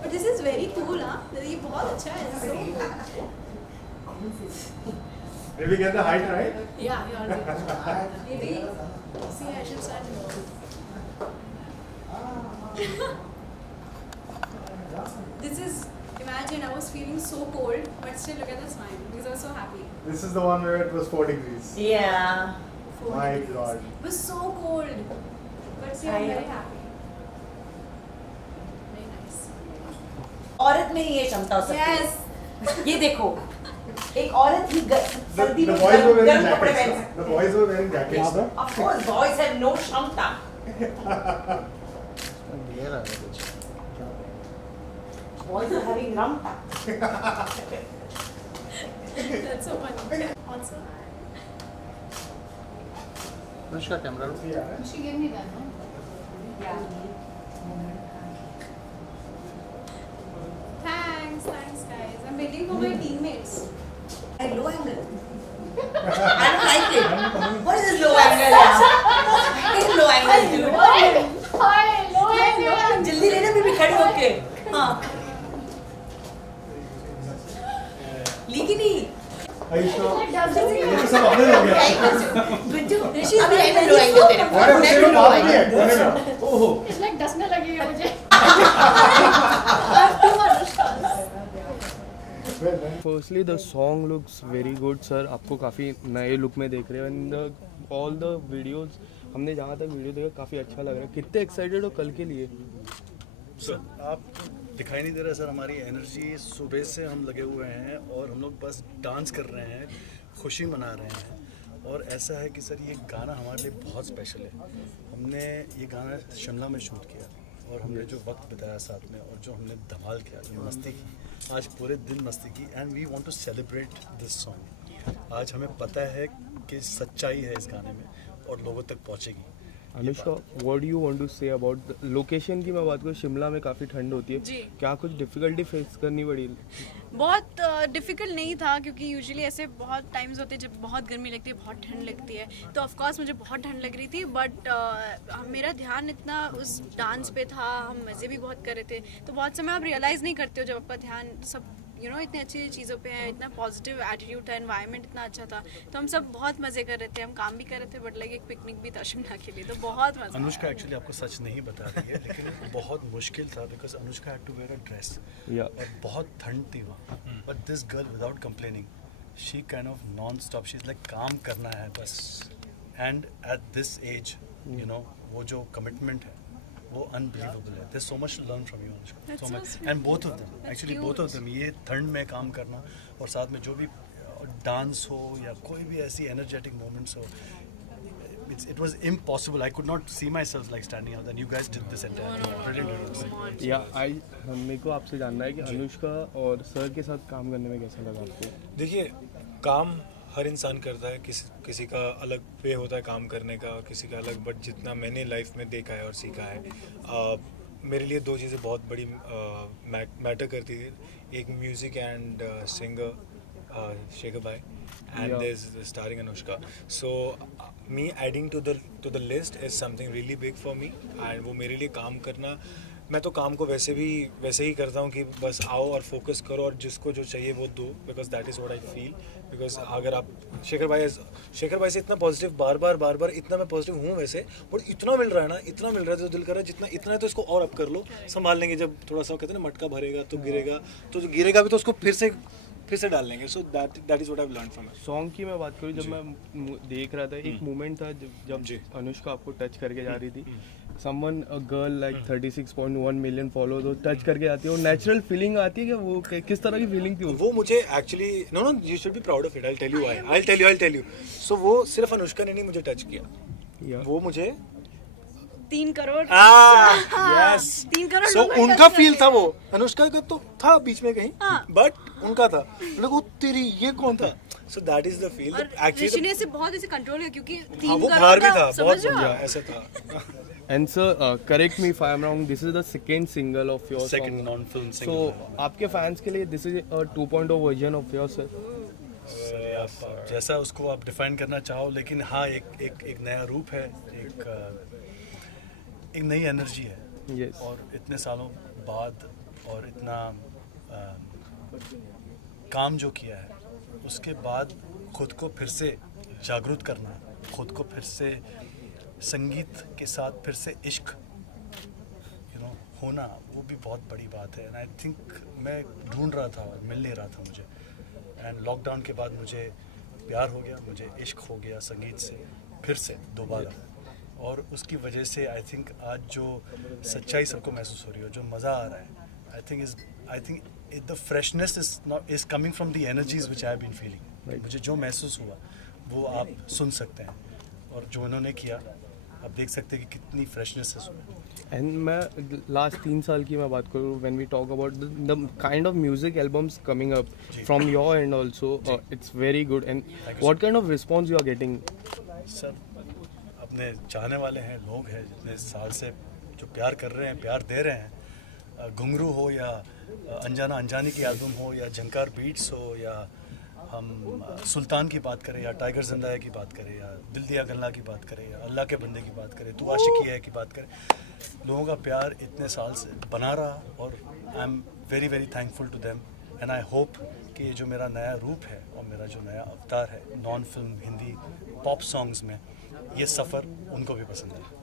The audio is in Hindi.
But this is very cool, huh? ये बहुत अच्छा है. Maybe get the height right? Yeah, you're right. Maybe. See, I should start. This is. Imagine I was feeling so cold, but still look at the smile because I was so happy. This is the one where it was 4 degrees. Yeah. 4 My degrees. God. It was so cold, but still I'm very happy. Very nice. औरत में ही ये क्षमता हो सकती है. Yes. ये देखो, एक औरत ही सर्दी The में boys were wearing गर्म कपड़े पहन jackets. The boys were wearing jackets. Of course, boys have no क्षमता. Boys are having ramta. That's so funny. Also. Anushka camera low. She gave me that, no? Thanks, guys. I'm waiting for my teammates. Low angle. I don't like it. What is this low angle? I hate low angle, dude. जल्दी लेना बीबी खड़ी होके. हाँ. लीकी नहीं. Are you sure? ये तो सब अपने हो गया. गुड्डू. अभी मैं low angle तेरे. अरे वो तेरे बाप भी है. ओहो. It's like डसने लगी है मुझे. Firstly, the song looks very good, sir. आपको काफ़ी नए लुक में देख रहे हो एंड all the videos हमने जहाँ तक वीडियो देखा काफ़ी अच्छा लग रहा है. कितने एक्साइटेड हो कल के लिए? सर आप दिखाई नहीं दे रहा सर, हमारी एनर्जी सुबह से हम लगे हुए हैं और हम लोग बस डांस कर रहे हैं, खुशी मना रहे हैं. और ऐसा है कि सर ये गाना हमारे लिए बहुत स्पेशल है. हमने ये गाना शिमला में शूट किया और हमने जो वक्त बिताया साथ में और जो हमने धमाल किया, जो मस्ती की, आज पूरे दिन मस्ती की and we want to celebrate this song. आज हमें पता है कि सच्चाई है इस गाने में और लोगों तक पहुँचेगी. Anushka, what do you want to say about location की मैं बात करूँ, शिमला में काफ़ी ठंड होती है. जी. क्या कुछ डिफिकल्टी फेस करनी पड़ी? बहुत डिफ़िकल्ट नहीं था क्योंकि यूजुअली ऐसे बहुत टाइम्स होते हैं जब बहुत गर्मी लगती है, बहुत ठंड लगती है. तो ऑफ कोर्स मुझे बहुत ठंड लग रही थी, बट मेरा ध्यान इतना उस डांस पे था, हम मज़े भी बहुत कर रहे थे. तो बहुत समय आप रियलाइज़ नहीं करते हो जब आपका ध्यान सब इतनी अच्छी चीज़ों पे है, इतना पॉजिटिव एटीट्यूड था, एनवायरनमेंट इतना अच्छा था. तो हम सब बहुत मज़े कर रहे थे, हम काम भी कर रहे थे, बट लाइक एक पिकनिक भी था शिमला के लिए. तो बहुत मज़ा. अनुष्का एक्चुअली आपको सच नहीं बता रही है लेकिन बहुत मुश्किल था because Anushka had to wear a dress और बहुत ठंड थी वहाँ. But this girl without complaining she kind of non stop, she is like काम करना है बस. एंड एट दिस एज वो जो कमिटमेंट है वो अनबिलीवेबल है. There so much to learn from you Anushka, so much. And both of them, actually both of them, ये ठंड में काम करना और साथ में जो भी डांस हो या कोई भी ऐसी एनर्जेटिक मोमेंट्स हो, it was impossible. I could not see myself like standing out, and you guys did this entire thing. Brilliant. मेरे को आपसे जानना है कि अनुष्का और सर के साथ काम करने में कैसा लगा आपको? देखिए, काम हर इंसान करता है, किसी का अलग वे होता है काम करने का, किसी का अलग. बट जितना मैंने लाइफ में देखा है और सीखा है, मेरे लिए दो चीज़ें बहुत बड़ी मैटर करती थी. एक म्यूज़िक एंड सिंगर शेखर भाई and there's starring Anushka. So me adding to the list is something really big for me. And वो मेरे लिए काम करना, मैं तो काम को वैसे ही करता हूँ कि बस आओ और फोकस करो और जिसको जो चाहिए वो दो, because that is what I feel. Because अगर आप शेखर भाई से इतना पॉजिटिव बार बार इतना मैं पॉजिटिव हूँ वैसे, बट इतना मिल रहा है ना, इतना मिल रहा है तो दिल कर रहा है जितना इतना है तो इसको और अप कर लो, संभाल लेंगे. जब थोड़ा सा कहते हैं ना मटका भरेगा तो गिरेगा, तो जो गिरेगा भी तो उसको फिर से डाल लेंगे. So that is what I have learned from it. Song की मैं बात करूँ, जब मैं देख रहा था एक मोमेंट था जब अनुष्का आपको टच करके जा रही थी. Someone a girl like 36.1 million followers वो टच करके आती है, वो नेचुरल फीलिंग आती है कि वो किस तरह की फीलिंग थी? वो मुझे actually no you should be proud of it. I tell you. So वो सिर्फ अनुष्का ने नहीं मुझे टच किया, वो मुझे 3 करोड़. यस 3 करोड़. सो उनका फील था, वो अनुष्का का तो था बीच में कहीं, बट उनका था. लोग तेरी ये कौन था? So that is the feel. Actually ने से बहुत ऐसे कंट्रोल है क्योंकि 3 वो करोड़ बाहर भी था, समझ बहुत रहे हो? ऐसा था. And sir, correct me if I am wrong. This is the second single of your Second song. non-film single. So आपके fans के लिए this is a 2.0 version of yours, sir. आप जैसा उसको आप डिफाइन करना चाहो, लेकिन हाँ एक नया रूप है, एक नई एनर्जी है। Yes. और इतने सालों बाद और इतना काम जो किया है उसके बाद खुद को फिर से जागरूक करना, खुद को फिर से संगीत के साथ फिर से इश्क होना, वो भी बहुत बड़ी बात है। एंड आई थिंक मैं ढूंढ रहा था और मिल नहीं रहा था मुझे, एंड लॉकडाउन के बाद मुझे प्यार हो गया, मुझे इश्क हो गया संगीत से फिर से दोबारा। और उसकी वजह से आई थिंक आज जो सच्चाई सबको महसूस हो रही है, जो मज़ा आ रहा है, I think the freshness is coming from the energies which I have been feeling. मुझे जो महसूस हुआ वो आप सुन सकते हैं, और जो उन्होंने किया आप देख सकते हैं कि कितनी फ्रेशनेस है उसमें। एंड मैं लास्ट 3 साल की मैं बात करूँ, when we talk about the kind of music albums coming up from your end also, it's very good. And what kind of response you are getting? Sir अपने चाहने वाले हैं, लोग हैं जितने साल से जो प्यार कर रहे हैं, प्यार दे रहे हैं, घुंघरू हो या अनजाना अनजानी की एल्बम हो या झंकार बीट्स हो, या हम सुल्तान की बात करें या टाइगर जिंदा है की बात करें या दिल दिया गल्ला की बात करें या अल्लाह के बंदे की बात करें, तू आशिकी है की बात करें, लोगों का प्यार इतने साल से बना रहा, और I am very very thankful to them. And I hope कि ये जो मेरा नया रूप है और मेरा जो नया अवतार है non film Hindi pop songs में, ये सफ़र उनको भी पसंद है।